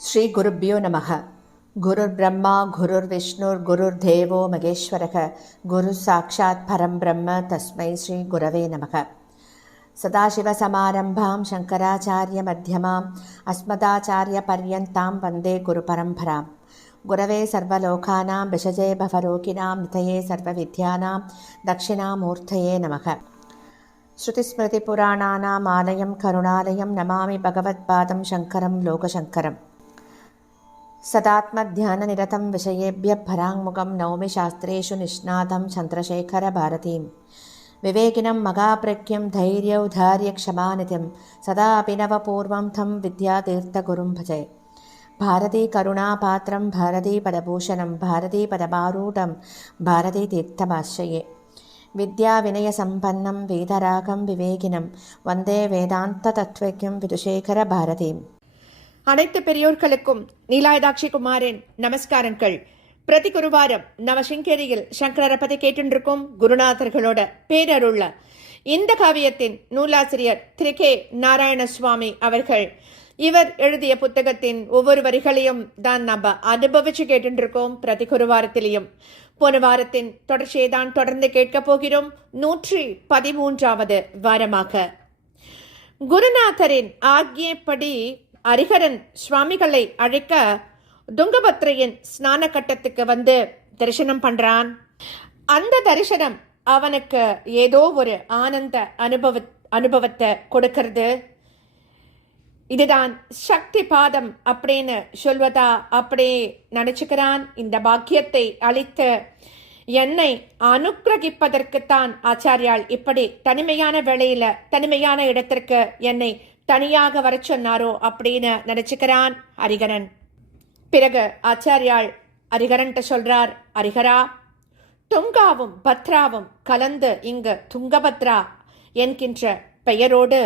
ஸ்ரீ குருப்யோ நமக. குருர் பிரம்மா குருர் விஷ்ணுர் குருர் தேவோ மகேஸ்வரக குரு சாட்சாத் பரம் பிரம்ம தஸ்மை ஸ்ரீ குரவே நமக. சதாசிவசமாரம்பாம் சங்கராச்சாரிய மத்தியமாம் அஸ்மதாச்சாரிய பர்யந்தாம் வந்தே குரு பரம்பராம். குரவே சர்வலோகானாம் விஷஜே பவரோகிணாம் நிதயே சர்வவித்யானாம் தட்சிணாமூர்த்தயே நமக. ஸ்ருதிஸ்மிருதிபுராணானாம் ஆலயம் கருணாலயம் நமாமி பகவத்பாதம் சங்கரம் லோகசங்கரம். சதாத்மத்யானநிரதம் விஷயேபிய பராங்முகம் நௌமி சாஸ்திரேஷு நிஷ்ணாதம் சந்திரசேகர பாரதீம். விவேகினம் மகாபிரக்யம் தைரியௌதாரிய க்ஷமாநிதிம் சதா அபிநவபூர்வம் தம் வித்யாதீர்த்தகுரும் பஜே. பாரதி கருணாபாத்திரம் பாரதி பதபூஷணம் பாரதி பதபாரூடம் பாரதி தீர்த்தமாஸ்ரயே. வித்யா வினய சம்பன்னம் வேதராகம் விவேகினம் வந்தே வேதாந்த தத்வக்யம் விதுஷேகர பாரதீம். அனைத்து பெரியோர்களுக்கும் நீலாயதாட்சி குமாரின் நமஸ்காரங்கள். பிரதி குருவாரம் நவசிங்கேரியில் சங்கரரை பத்தி கேட்டுருக்கும் குருநாதர்களோட பேரருள்ள இந்த காவியத்தின் நூலாசிரியர் திரு கே நாராயண சுவாமி அவர்கள். இவர் எழுதிய புத்தகத்தின் ஒவ்வொரு வரிகளையும் தான் நம்ம அனுபவிச்சு கேட்டுருக்கோம் பிரதி குருவாரத்திலையும். போன வாரத்தின் தொடர்ச்சியை தான் தொடர்ந்து கேட்க போகிறோம் 113வது வாரமாக. குருநாதரின் ஆக்ஞைப்படி ஹரிஹரன் சுவாமிகளை அழைக்க துங்கபத்ரையின் ஸ்நான கட்டத்துக்கு வந்து தரிசனம் பண்றான். அந்த தரிசனம் அவனுக்கு ஏதோ ஒரு ஆனந்த அனுபவத்தை கொடுக்கிறது. இதுதான் சக்தி பாதம் அப்படின்னு சொல்வதா அப்படி நினைச்சுக்கிறான். இந்த பாக்கியத்தை அளித்து என்னை அனுக்கிரகிப்பதற்குத்தான் ஆச்சாரியால் இப்படி தனிமையான வேளையில தனிமையான இடத்திற்கு என்னை தனியாக வர சொன்னாரோ அப்படின்னு நினைச்சுக்கிறான் ஹரிஹரன். பிறகு ஆச்சாரியால் ஹரிஹரன்ட்ட சொல்றார், ஹரிஹரா, துங்காவும் பத்ராவும் கலந்து இங்கு துங்கபத்ரா என்கின்ற பெயரோடு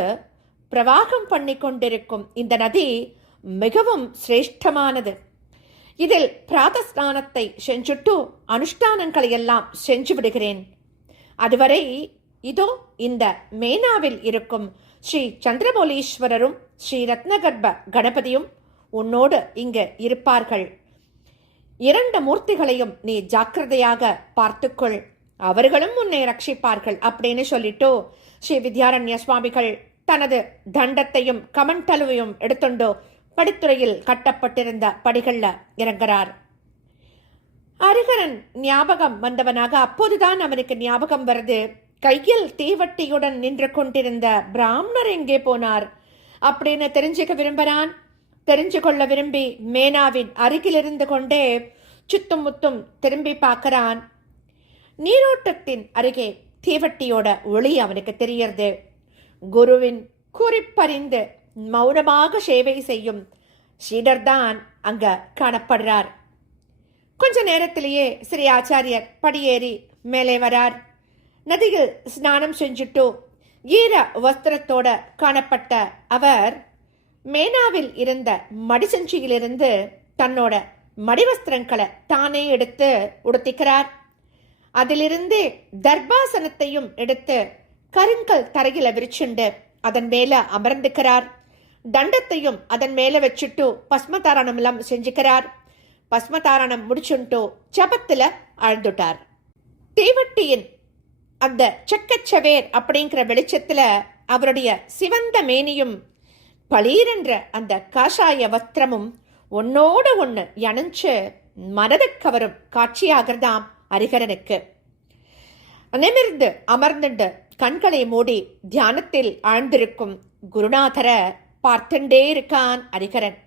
பிரவாகம் பண்ணி கொண்டிருக்கும் இந்த நதி மிகவும் சிரேஷ்டமானது. இதில் பிராதஸ்நானத்தை செஞ்சுட்டு அனுஷ்டானங்களை எல்லாம் செஞ்சு விடுகிறேன். அதுவரை இதோ இந்த மேனாவில் இருக்கும் ஸ்ரீ சந்திரமௌலீஸ்வரரும் ஸ்ரீ ரத்னகர்ப்ப கணபதியும் உன்னோடு இங்கு இருப்பார்கள். 2 மூர்த்திகளையும் நீ ஜாக்கிரதையாக பார்த்துக்கொள், அவர்களும் உன்னை ரட்சிப்பார்கள் அப்படின்னு சொல்லிட்டு ஸ்ரீ வித்யாரண்ய சுவாமிகள் தனது தண்டத்தையும் கமண்டலுவையும் எடுத்துண்டோ படித்துறையில் கட்டப்பட்டிருந்த படிகள்ல இறங்குறார். ஹரிஹரன் ஞாபகம் வந்தவனாக அப்போதுதான் அவனுக்கு ஞாபகம் வருது, கையில் தீவட்டியுடன் நின்று கொண்டிருந்த பிராமணர் எங்கே போனார் அப்படின்னு தெரிஞ்சுக்க விரும்புகிறான். தெரிஞ்சு கொள்ள விரும்பி மேனாவின் அருகில் இருந்து கொண்டே சுத்தும் முத்தும் திரும்பி பார்க்கிறான். நீரோட்டத்தின் அருகே தீவட்டியோட ஒளி அவனுக்கு தெரியறது. குருவின் குறிப்பறிந்து மௌனமாக சேவை செய்யும் ஸ்ரீடர்தான் அங்க காணப்படுறார். கொஞ்ச நேரத்திலேயே ஸ்ரீ ஆச்சாரியர் படியேறி மேலே வரார். நதியில் ஸ்நானம் செஞ்சுட்டு ஈர வஸ்திரத்தோட காணப்பட்ட அவர் மேனாவில் இருந்த மடிசஞ்சியிலிருந்து தன்னோட மடிவஸ்திரங்களை தானே எடுத்து உடுத்திக்கிறார். அதிலிருந்து தர்பாசனத்தையும் எடுத்து கருங்கல் தரையில விரிச்சுண்டு அதன் மேல அமர்ந்துக்கிறார். தண்டத்தையும் அதன் மேல வச்சுட்டு பஸ்மதாரணம் எல்லாம் செஞ்சுக்கிறார். பஸ்மதாரணம் முடிச்சுட்டு ஜபத்துல ஆழ்ந்துட்டார். தீவட்டியின் அந்த செக்கச்சவேர் அப்படிங்கிற வெளிச்சத்துல அவருடைய சிவந்த மேனியும் பளீரென்ற அந்த காஷாய வஸ்திரமும் ஒன்னோட ஒண்ணு இணைஞ்சு மனதை கவரும் காட்சியாகிறதாம் ஹரிஹரனுக்கு. நிமிர்ந்து அமர்ந்துண்டு கண்களை மூடி தியானத்தில் ஆழ்ந்திருக்கும் குருநாதரை பார்த்துண்டே இருக்கான் ஹரிஹரன்.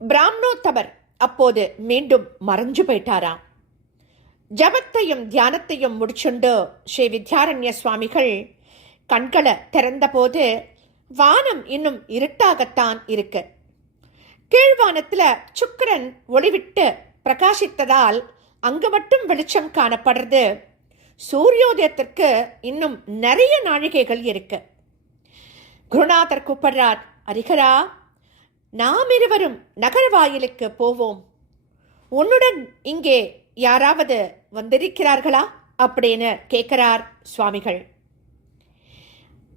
பிராமணோத்தமர் அப்போது மீண்டும் மறைஞ்சு போயிட்டாராம். ஜபத்தையும் தியானத்தையும் முடிச்சுண்டு ஸ்ரீ வித்யாரண்ய சுவாமிகள் கண்களை திறந்த போது வானம் இன்னும் இருட்டாகத்தான் இருக்கு. கீழ்வானத்துல சுக்கிரன் ஒளிவிட்டு பிரகாசித்ததால் அங்கு மட்டும் வெளிச்சம் காணப்படுறது. சூரியோதயத்திற்கு இன்னும் நிறைய நாழிகைகள் இருக்கு. குருநாதர் கூப்பிடுறார், ஹரிஹரா, நாம் இருவரும் நகர வாயிலுக்கு போவோம். உன்னுடன் இங்கே யாராவது வந்திருக்கிறார்களா அப்படின்னு கேட்கிறார் சுவாமிகள்.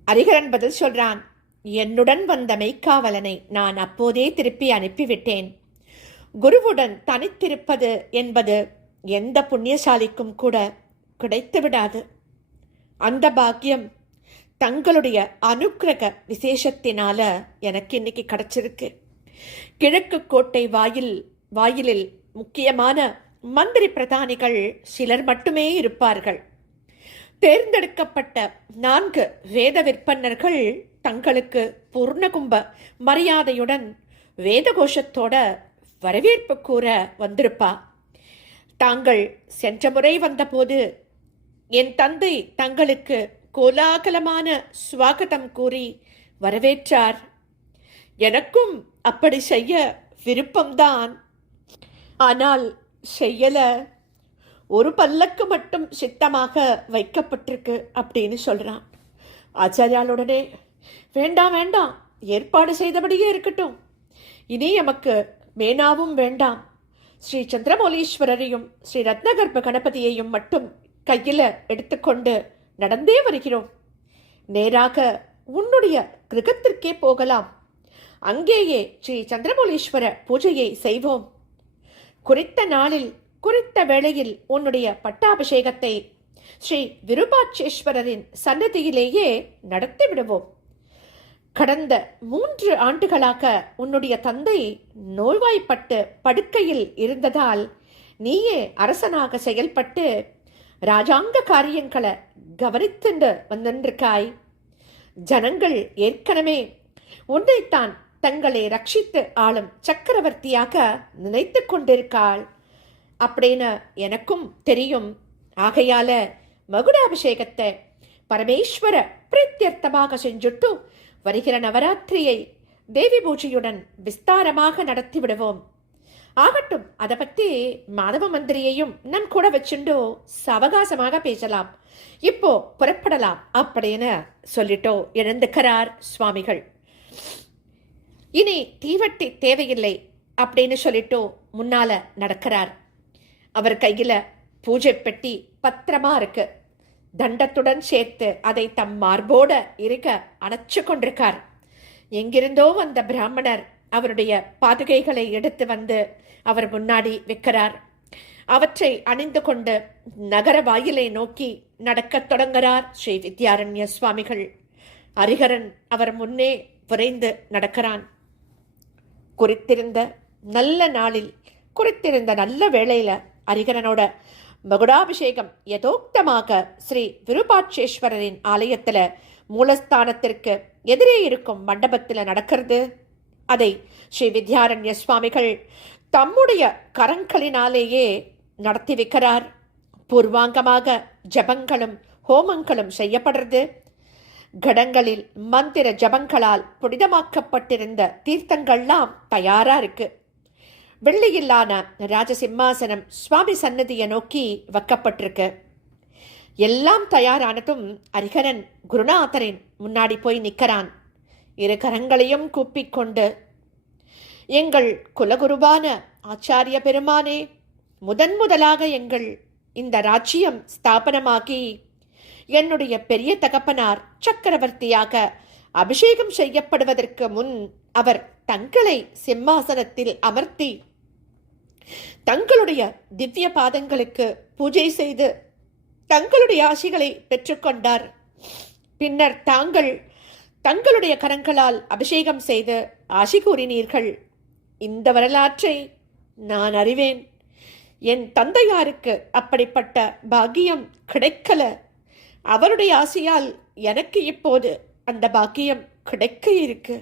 ஹரிஹரன் பதில் சொல்றான், என்னுடன் வந்த மெய்க்காவலனை நான் அப்போதே திருப்பி அனுப்பிவிட்டேன். குருவுடன் தனித்திருப்பது என்பது எந்த புண்ணியசாலிக்கும் கூட கிடைத்து விடாது. அந்த பாக்கியம் தங்களுடைய அனுக்கிரக விசேஷத்தினால எனக்கு இன்னைக்கு கிடைச்சிருக்கு. கிழக்கு கோட்டை வாயிலில் முக்கியமான மந்திரி பிரதானிகள் சிலர் மட்டுமே இருப்பார்கள். தேர்ந்தெடுக்கப்பட்ட 4 வேத விற்பன்னர்கள் தங்களுக்கு பூர்ணகும்ப மரியாதையுடன் வேத கோஷத்தோட வரவேற்பு கூற வந்திருப்பா. தாங்கள் சென்ற முறை வந்தபோது என் தந்தை தங்களுக்கு கோலாகலமான சுவாகதம் கூறி வரவேற்றார். எனக்கும் அப்படி செய்ய விருப்பம்தான், ஆனால் செய்யல. ஒரு பல்லக்கு மட்டும் சித்தமாக வைக்கப்பட்டிருக்கு அப்படின்னு சொல்றான். ஆச்சாரியாளுடனே வேண்டாம் வேண்டாம், ஏற்பாடு செய்தபடியே இருக்கட்டும். இனி எமக்கு மேனாவும் வேண்டாம். ஸ்ரீ சந்திரமௌலீஸ்வரரையும் ஸ்ரீ ரத்னகர்ப்ப கணபதியையும் மட்டும் கையில் எடுத்துக்கொண்டு நடந்தே வருகிறோம். நேராக உன்னுடைய கிரகத்திற்கே போகலாம். அங்கேயே ஸ்ரீ சந்திரமௌலீஸ்வர பூஜையை செய்வோம். குறித்த நாளில் குறித்த வேளையில் உன்னுடைய பட்டாபிஷேகத்தை ஸ்ரீ விருபாட்சேஸ்வரரின் சன்னதியிலேயே நடத்தி விடுவோம். கடந்த 3 ஆண்டுகளாக உன்னுடைய தந்தை நோய்வாய்ப்பட்டு படுக்கையில் இருந்ததால் நீயே அரசனாக செயல்பட்டு ராஜாங்க காரியங்களை கவனித்து வந்திருக்காய். ஜனங்கள் ஏற்கனவே உன்னைத்தான் தங்களை ரட்சித்து ஆளும் சக்கரவர்த்தியாக நினைத்து கொண்டிருக்காள் அப்படின்னு எனக்கும் தெரியும். ஆகையால மகுடாபிஷேகத்தை பரமேஸ்வர பிரத்யர்த்தமாக செஞ்சுட்டு வருகிற நவராத்திரியை தேவி பூஜையுடன் விஸ்தாரமாக நடத்தி விடுவோம். ஆகட்டும், அதை பத்தி மாதவ மந்திரியையும் நம் கூட வச்சுண்டோ சவகாசமாக பேசலாம். இப்போ புறப்படலாம் அப்படின்னு சொல்லிட்டோ எழுந்துக்கிறார் சுவாமிகள். இனி தீவட்டி தேவையில்லை அப்படின்னு சொல்லிட்டோ முன்னால நடக்கிறார். அவர் கையில பூஜை பெட்டி பத்திரமா இருக்கு. தண்டத்துடன் சேர்த்து அதை தம் மார்போட இருக்க அணைச்சு கொண்டிருக்கார். எங்கிருந்தோ வந்த பிராமணர் அவருடைய பாதுகைகளை எடுத்து வந்து அவர் முன்னாடி வைக்கிறார். அவற்றை அணிந்து கொண்டு நகர வாயிலை நோக்கி நடக்கத் தொடங்குகிறார் ஸ்ரீ வித்யாரண்ய சுவாமிகள். ஹரிஹரன் அவர் முன்னே விரைந்து நடக்கிறான். குறித்திருந்த நல்ல நாளில் குறித்திருந்த நல்ல வேளையில ஹரிஹரனோட மகுடாபிஷேகம் யதோக்தமாக ஸ்ரீ விருபாட்சேஸ்வரரின் ஆலயத்துல மூலஸ்தானத்திற்கு எதிரே இருக்கும் மண்டபத்தில் நடக்கிறது. அதை ஸ்ரீ வித்யாரண்ய சுவாமிகள் தம்முடைய கரங்களினாலேயே நடத்தி வைக்கிறார். பூர்வாங்கமாக ஜபங்களும் ஹோமங்களும் செய்யப்படுறது. கடங்களில் மந்திர ஜபங்களால் புனிதமாக்கப்பட்டிருந்த தீர்த்தங்கள்லாம் தயாரா இருக்கு. வெள்ளியில்லான ராஜசிம்மாசனம் சுவாமி சன்னதியை நோக்கி வைக்கப்பட்டிருக்கு. எல்லாம் தயாரானதும் ஹரிஹரன் குருநாதரின் முன்னாடி போய் நிற்கிறான். 2 கரங்களையும் கூப்பிக்கொண்டு, எங்கள் குலகுருவான ஆச்சாரிய பெருமானே, முதலாக எங்கள் இந்த ராஜ்யம் ஸ்தாபனமாகி என்னுடைய பெரிய தகப்பனார் சக்கரவர்த்தியாக அபிஷேகம் செய்யப்படுவதற்கு முன் அவர் தங்களை சிம்மாசனத்தில் அமர்த்தி தங்களுடைய திவ்ய பாதங்களுக்கு பூஜை செய்து தங்களுடைய ஆசிகளை பெற்றுக்கொண்டார். பின்னர் தங்களுடைய கரங்களால் அபிஷேகம் செய்து ஆசி கூறினீர்கள். இந்த வரலாற்றை நான் அறிவேன். என் தந்தையாருக்கு அப்படிப்பட்ட பாக்கியம் கிடைக்கல. அவருடைய ஆசையால் எனக்கு இப்போது அந்த பாக்கியம் கிடைக்க இருக்கு.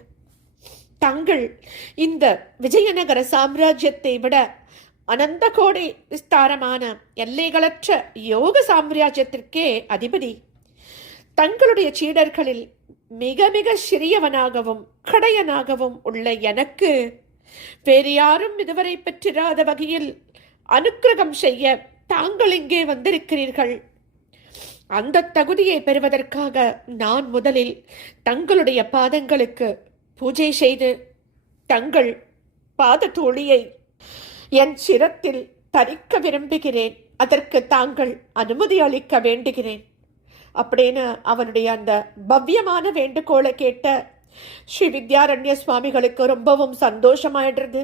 தங்கள் இந்த விஜயநகர சாம்ராஜ்யத்தை விட அனந்த கோடி விஸ்தாரமான எல்லைகளற்ற யோக சாம்ராஜ்யத்திற்கே அதிபதி. தங்களுடைய சீடர்களில் மிக மிக சிறியவனாகவும் கடையனாகவும் உள்ள எனக்கு வேறு யாரும் இதுவரை பெற்றிராத வகையில் அனுக்கிரகம் செய்ய தாங்கள் இங்கே வந்திருக்கிறீர்கள். அந்த தகுதியை பெறுவதற்காக நான் முதலில் தங்களுடைய பாதங்களுக்கு பூஜை செய்து தங்கள் பாத தூளியை என் சிரத்தில் தரிக்க விரும்புகிறேன். அதற்கு தாங்கள் அனுமதி அளிக்க வேண்டுகிறேன் அப்படின்னு அவனுடைய அந்த பவ்யமான வேண்டுகோளை கேட்ட ஸ்ரீ வித்யாரண்ய சுவாமிகளுக்கு ரொம்பவும் சந்தோஷமாயிடுறது.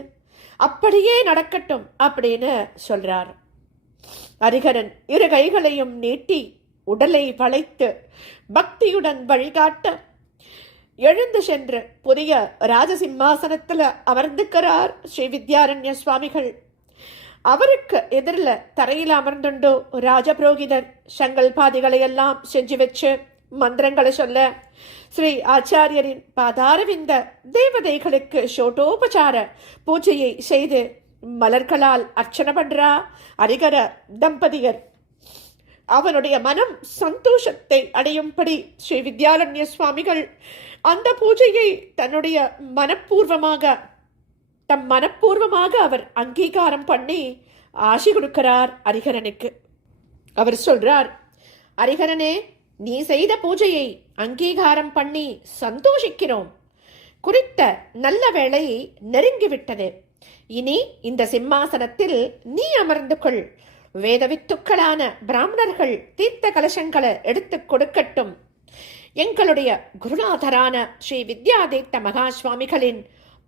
அப்படியே நடக்கட்டும் அப்படின்னு சொல்றார். ஹரிஹரன் இரு கைகளையும் நீட்டி உடலை வளைத்து பக்தியுடன் வழிகாட்ட எழுந்து சென்று புதிய ராஜசிம்மாசனத்துல அமர்ந்துக்கிறார் ஸ்ரீ வித்யாரண்ய சுவாமிகள். அவருக்கு எதிரில் தரையில் அமர்ந்துண்டு ராஜபுரோகிதர் சங்கல் பாதிகளை எல்லாம் செஞ்சு வச்சு மந்திரங்களை சொல்ல ஸ்ரீ ஆச்சாரியரின் பாதாரவிந்த தேவதைகளுக்கு ஷோட்டோபசார பூஜையை செய்து மலர்களால் அர்ச்சனை பண்றா ஹரிஹர தம்பதியர். அவனுடைய மனம் சந்தோஷத்தை அடையும்படி ஸ்ரீ வித்யாரண்ய சுவாமிகள் அந்த பூஜையை தன்னுடைய மனப்பூர்வமாக அவர் அங்கீகாரம் பண்ணி ஆசி கொடுக்கிறார் ஹரிஹரனுக்கு. அவர் சொல்றார், ஹரிஹரனே, நீ செய்த பூஜையை அங்கீகாரம் பண்ணி சந்தோஷிக்கிறோம். குறித்த நல்ல வேளை நெருங்கிவிட்டது. இனி இந்த சிம்மாசனத்தில் நீ அமர்ந்து கொள். வேதவித்துக்களான பிராமணர்கள் தீர்த்த கலசங்களை எடுத்துக் கொடுக்கட்டும். எங்களுடைய குருநாதரான ஸ்ரீ வித்யாதீத்த மகா சுவாமிகளின்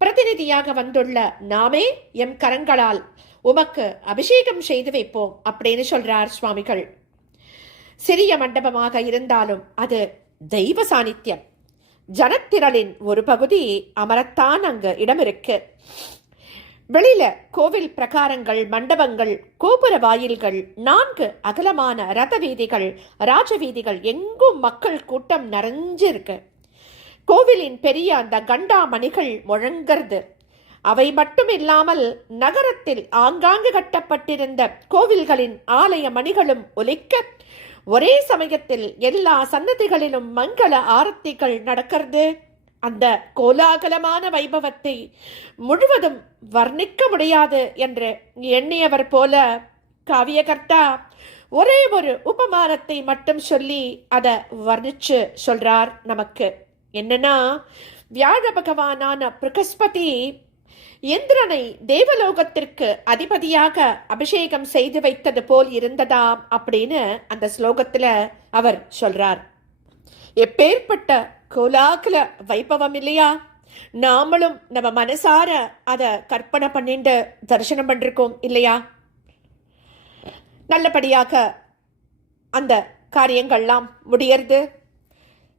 பிரதிநிதியாக வந்துள்ள நாமே எம் கரங்களால் உமக்கு அபிஷேகம் செய்து வைப்போம் அப்படின்னு சொல்றார் சுவாமிகள். சிறிய மண்டபமாக இருந்தாலும் அது தெய்வ சாநித்தியம். ஜனத்திரளின் ஒரு பகுதி அமரத்தான் அங்கு இடம் இருக்கு. வெளியில கோவில் பிரகாரங்கள், மண்டபங்கள், கோபுர வாயில்கள், 4 அகலமான ரத வீதிகள், ராஜவீதிகள், எங்கும் மக்கள் கூட்டம் நிறைஞ்சிருக்கு. கோவிலின் பெரிய அந்த கண்டா மணிகள் முழங்கிறது. அவை மட்டும் இல்லாமல் நகரத்தில் ஆங்காங்கு கட்டப்பட்டிருந்த கோவில்களின் ஆலய மணிகளும் ஒலிக்க ஒரே சமயத்தில் எல்லா சன்னதிகளிலும் மங்கள ஆரத்திகள் நடக்கிறது. அந்த கோலாகலமான வைபவத்தை முழுவதும் வர்ணிக்க முடியாது என்று எண்ணியவர் போல காவியகர்த்தா ஒரே ஒரு உபமானத்தை மட்டும் சொல்லி அதை வர்ணிச்சு சொல்றார் நமக்கு. என்னன்னா, வியாழ பகவானான பிரகஸ்பதி இந்திரனை தேவலோகத்திற்கு அதிபதியாக அபிஷேகம் செய்து வைத்தது போல் இருந்ததாம் அப்படின்னு அந்த ஸ்லோகத்துல அவர் சொல்றார். எப்பேற்பட்ட கோலாகல வைபவம் இல்லையா? நாமளும் நம்ம மனசார அதை கற்பனை பண்ணிட்டு தரிசனம் பண்ணிருக்கோம் இல்லையா? நல்லபடியாக அந்த காரியங்கள்லாம் முடியறது.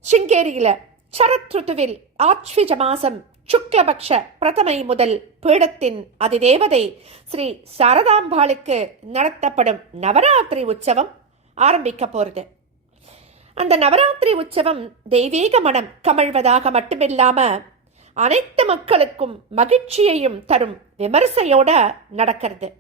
சிங்கேரியில சரத் ருத்துவில் ஆச்விஜ மாசம் சுக்லபக்ஷ பிரதமை முதல் பீடத்தின் அதிதேவதை ஸ்ரீ சாரதாம்பாளுக்கு நடத்தப்படும் நவராத்திரி உற்சவம் ஆரம்பிக்க போறது. அந்த நவராத்திரி உற்சவம் தெய்வீக மனம் கமழ்வதாக மட்டுமில்லாம அனைத்து மக்களுக்கும் மகிழ்ச்சியையும் தரும் விமர்சையோட நடக்கிறது.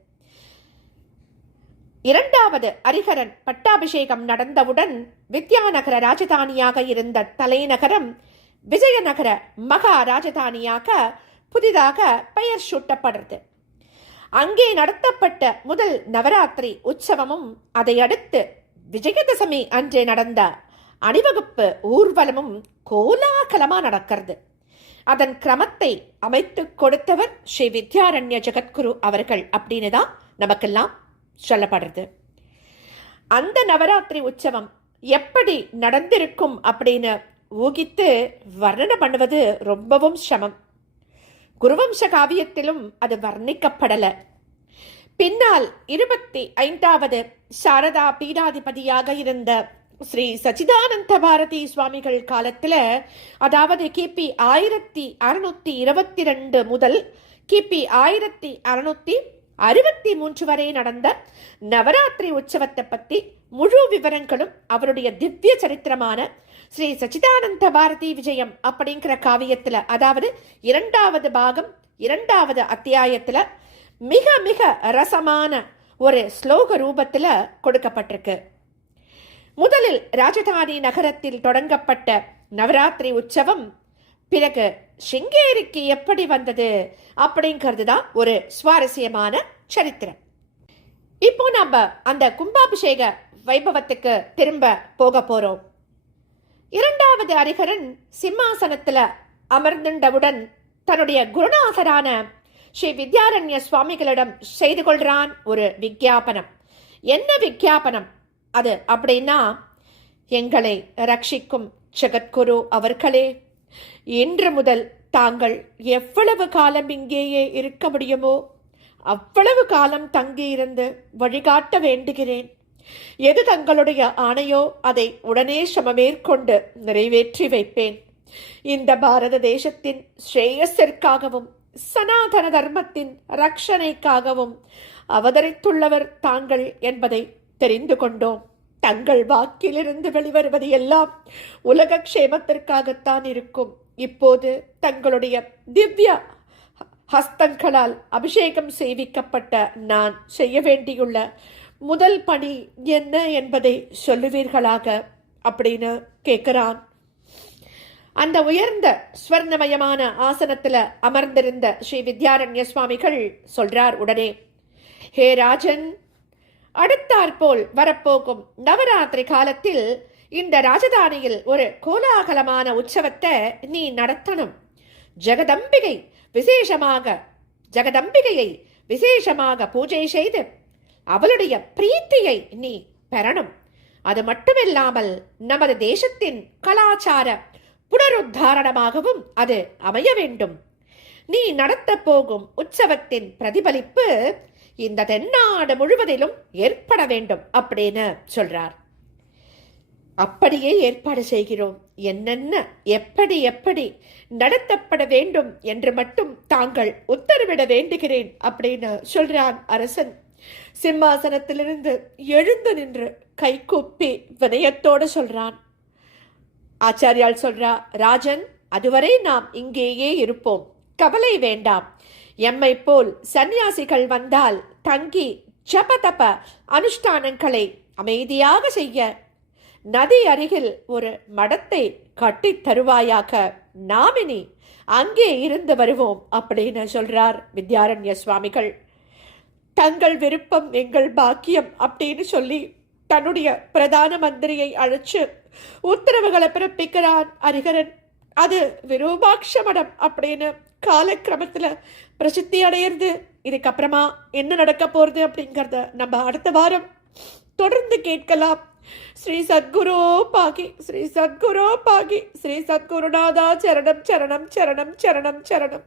2வது ஹரிஹரன் பட்டாபிஷேகம் நடந்தவுடன் வித்யாநகர ராஜதானியாக இருந்த தலைநகரம் விஜயநகர மகா ராஜதானியாக புதிதாக பெயர் சூட்டப்படுறது. அங்கே நடத்தப்பட்ட முதல் நவராத்திரி உற்சவமும் அதை அடுத்து விஜயதசமி அன்று நடந்த அணிவகுப்பு ஊர்வலமும் கோலாகலமா நடக்கிறது. அதன் கிரமத்தை அமைத்து கொடுத்தவர் ஸ்ரீ வித்யாரண்ய ஜெகத்குரு அவர்கள் அப்படின்னு தான் நமக்கெல்லாம் சொல்லப்படுறது. அந்த நவராத்திரி உற்சவம் எப்படி நடந்திருக்கும் அப்படின்னு ஊகித்து வர்ணனை பண்ணுவது ரொம்பவும் சிரமம். குருவம்ச காவியத்திலும் அது வர்ணிக்கப்படல. பின்னால் 25வது சாரதா பீடாதிபதியாக இருந்த ஸ்ரீ சச்சிதானந்த பாரதி சுவாமிகள் காலத்துல, அதாவது கிபி 1622 முதல் கிபி 1663 வரை நடந்த நவராத்திரி உற்சவத்தை பத்தி முழு விவரங்களும் அவருடைய திவ்ய சரித்திரமான ஸ்ரீ சச்சிதானந்த பாரதி விஜயம் அப்படிங்கிற காவியத்துல, அதாவது 2வது பாகம் 2வது அத்தியாயத்துல மிக மிக ரசமான ஒரு ஸ்லோக ரூபத்துல கொடுக்கப்பட்டிருக்கு. முதலில் ராஜதானி நகரத்தில் தொடங்கப்பட்ட நவராத்திரி உற்சவம் பிறகு சிங்கேரிக்கு எப்படி வந்தது அப்படிங்கிறது தான் ஒரு சுவாரஸ்யமான சரித்திரம். இப்போ நம்ம அந்த கும்பாபிஷேக வைபவத்துக்கு திரும்ப போக போறோம். 2வது ஹரிஹரன் சிம்மாசனத்துல அமர்ந்தவுடன் தன்னுடைய குருநாதரான ஸ்ரீ வித்யாரண்ய சுவாமிகளிடம் செய்து கொள்றான் ஒரு விஞ்ஞாபனம். என்ன விஞ்ஞாபனம் அது அப்படின்னா, எங்களை ரட்சிக்கும் ஜெகத்குரு அவர்களே, இன்று முதல் தாங்கள் எவ்வளவு காலம் இங்கேயே இருக்க முடியுமோ அவ்வளவு காலம் தங்கியிருந்து வழிகாட்ட வேண்டுகிறேன். எது தங்களுடைய ஆணையோ அதை உடனே மேற்கொண்டு நிறைவேற்றி வைப்பேன். இந்த பாரத தேசத்தின் ஸ்ரேயஸிற்காகவும் சனாதன தர்மத்தின் ரட்சணைக்காகவும் அவதரித்துள்ளவர் தாங்கள் என்பதை தெரிந்து கொண்டோம். தங்கள் வாக்கிலிருந்து வெளிவருவது எல்லாம் உலக க்ஷேமத்திற்காகத்தான் இருக்கும். இப்போது தங்களுடைய திவ்ய ஹஸ்தங்களால் அபிஷேகம் செய்விக்கப்பட்ட நான் செய்ய வேண்டியுள்ள முதல் பணி என்ன என்பதை சொல்லுவீர்களாக அப்படின்னு கேட்கிறான். அந்த உயர்ந்த ஸ்வர்ணமயமான ஆசனத்துல அமர்ந்திருந்த ஸ்ரீ வித்யாரண்ய சுவாமிகள் சொல்றார் உடனே, ஹே ராஜன், அடுத்தாற்போல் வரப்போகும் நவராத்திரி காலத்தில் இந்த ராஜதானியில் ஒரு கோலாகலமான உற்சவத்தை நீ நடத்தணும். ஜெகதம்பிகையை விசேஷமாக பூஜை செய்து அவளுடைய பிரீத்தியை நீ பெறணும். அது மட்டுமில்லாமல் நமது தேசத்தின் கலாச்சார புனருத்தாரணமாகவும் அது அமைய வேண்டும். நீ நடத்த போகும் உற்சவத்தின் பிரதிபலிப்பு இந்த தென்னாடு முழுவதிலும் ஏற்பட வேண்டும் அப்படின்னு சொல்றார். அப்படியே ஏற்பாடு செய்கிறோம். என்னென்ன எப்படி எப்படி நடத்தப்பட வேண்டும் என்று மட்டும் தாங்கள் உத்தரவிட வேண்டுகிறேன் அப்படின்னு சொல்றான் அரசன். சிம்மாசனத்திலிருந்து எழுந்து நின்று கை கூப்பி வினயத்தோடு சொல்றான். ஆச்சாரியால் சொல்றா, ராஜன், அதுவரை நாம் இங்கேயே இருப்போம், கவலை வேண்டாம். எம்மை போல் சந்நியாசிகள் வந்தால் தங்கி ஜபதப அனுஷ்டானங்களை அமைதியாக செய்ய நதி அருகில் ஒரு மடத்தை கட்டி தருவாயாக. நாமினி அங்கே இருந்து வருவோம் அப்படின்னு சொல்றார் வித்யாரண்ய சுவாமிகள். தங்கள் விருப்பம் எங்கள் பாக்கியம் அப்படின்னு சொல்லி தன்னுடைய பிரதான மந்திரியை அழைச்சு உத்தரவுகளை பிறப்பிக்கிறான் ஹரிஹரன். அது விரூபாட்ச மடம் அப்படின்னு காலக்கிரமத்துல பிரசித்தி அடையிறது. இதுக்கப்புறமா என்ன நடக்க போறது அப்படிங்கறத நம்ம அடுத்த வாரம் தொடர்ந்து கேட்கலாம். ஸ்ரீ சத்குரு பாகி, ஸ்ரீ சத்குரு பாகி, ஸ்ரீ சத்குருநாதா சரணம் சரணம் சரணம் சரணம் சரணம்.